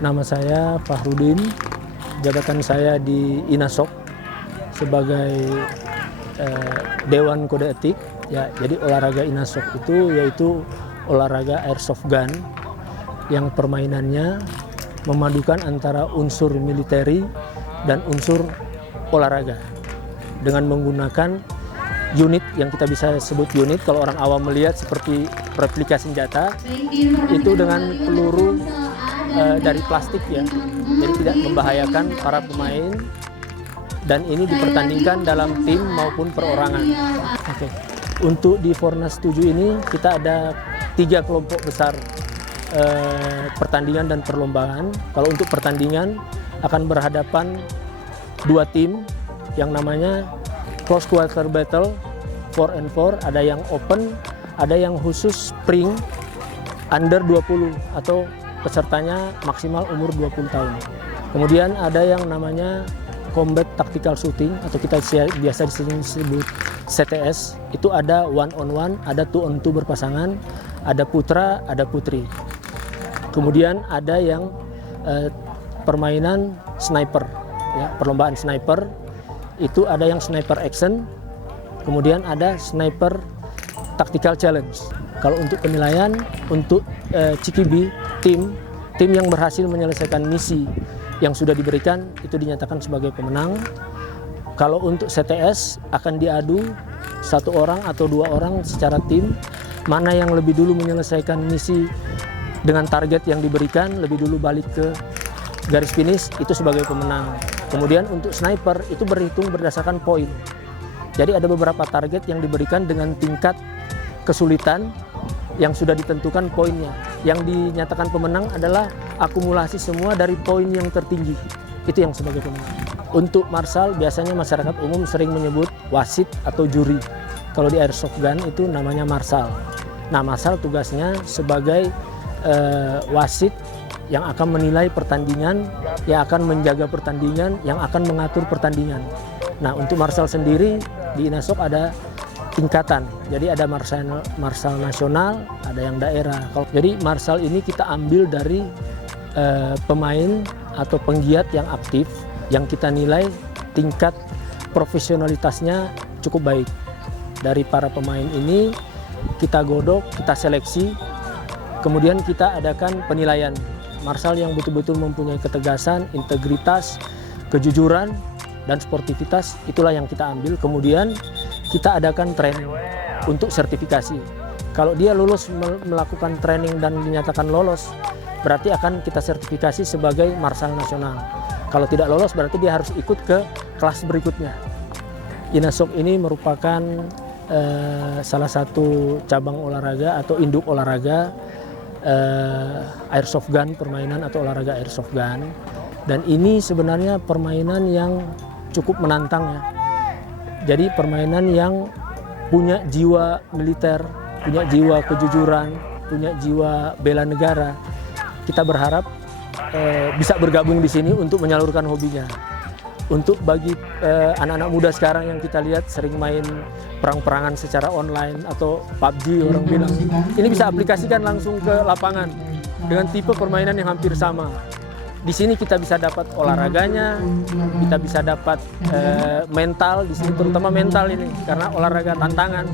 Nama saya Fahrudin, jabatan saya di INASOK sebagai Dewan Kode Etik. Ya, jadi olahraga INASOK itu yaitu olahraga airsoft gun yang permainannya memadukan antara unsur militeri dan unsur olahraga dengan menggunakan unit yang kita bisa sebut unit kalau orang awam melihat seperti replika senjata itu dengan peluru dari plastik ya, jadi tidak membahayakan para pemain dan ini dipertandingkan dalam tim maupun perorangan. Oke. Untuk di Fornas 7 ini kita ada 3 kelompok besar pertandingan dan perlombaan. Kalau untuk pertandingan akan berhadapan 2 tim yang namanya close quarter battle 4-on-4, ada yang open, ada yang khusus spring under 20 atau pesertanya maksimal umur 20 tahun. Kemudian ada yang namanya combat tactical shooting atau kita biasa disebut CTS. Itu ada 1-on-1, ada 2-on-2 berpasangan, ada putra, ada putri. Kemudian ada yang permainan sniper, ya, perlombaan sniper. Itu ada yang sniper action, kemudian ada sniper tactical challenge. Kalau untuk penilaian, untuk Cikibi, tim yang berhasil menyelesaikan misi yang sudah diberikan itu dinyatakan sebagai pemenang. Kalau untuk CTS akan diadu 1 orang atau 2 orang secara tim, mana yang lebih dulu menyelesaikan misi dengan target yang diberikan, lebih dulu balik ke garis finish, itu sebagai pemenang. Kemudian untuk sniper itu berhitung berdasarkan poin. Jadi ada beberapa target yang diberikan dengan tingkat kesulitan yang sudah ditentukan poinnya. Yang dinyatakan pemenang adalah akumulasi semua dari poin yang tertinggi. Itu yang sebagai pemenang. Untuk marshal biasanya masyarakat umum sering menyebut wasit atau juri. Kalau di airsoft gun itu namanya marshal. Nah, marshal tugasnya sebagai wasit yang akan menilai pertandingan, yang akan menjaga pertandingan, yang akan mengatur pertandingan. Nah, untuk marshal sendiri di INASOK ada tingkatan. Jadi ada marshal nasional, ada yang daerah. Jadi marshal ini kita ambil dari pemain atau penggiat yang aktif, yang kita nilai tingkat profesionalitasnya cukup baik. Dari para pemain ini kita godok, kita seleksi, kemudian kita adakan penilaian. Marshal yang betul-betul mempunyai ketegasan, integritas, kejujuran, dan sportivitas, itulah yang kita ambil. Kemudian kita adakan training untuk sertifikasi. Kalau dia lulus melakukan training dan dinyatakan lolos, berarti akan kita sertifikasi sebagai marshal nasional. Kalau tidak lolos, berarti dia harus ikut ke kelas berikutnya. INASOK ini merupakan salah satu cabang olahraga atau induk olahraga airsoft gun, permainan atau olahraga airsoft gun. Dan ini sebenarnya permainan yang cukup menantang ya. Jadi permainan yang punya jiwa militer, punya jiwa kejujuran, punya jiwa bela negara. Kita berharap bisa bergabung di sini untuk menyalurkan hobinya. Untuk bagi anak-anak muda sekarang yang kita lihat sering main perang-perangan secara online atau PUBG orang bilang, ini bisa aplikasikan langsung ke lapangan dengan tipe permainan yang hampir sama. Di sini kita bisa dapat olahraganya, kita bisa dapat mental di sini, terutama mental ini karena olahraga tantangan.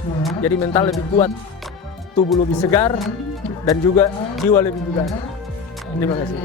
Jadi mental lebih kuat, tubuh lebih segar dan juga jiwa lebih bugar. Terima kasih.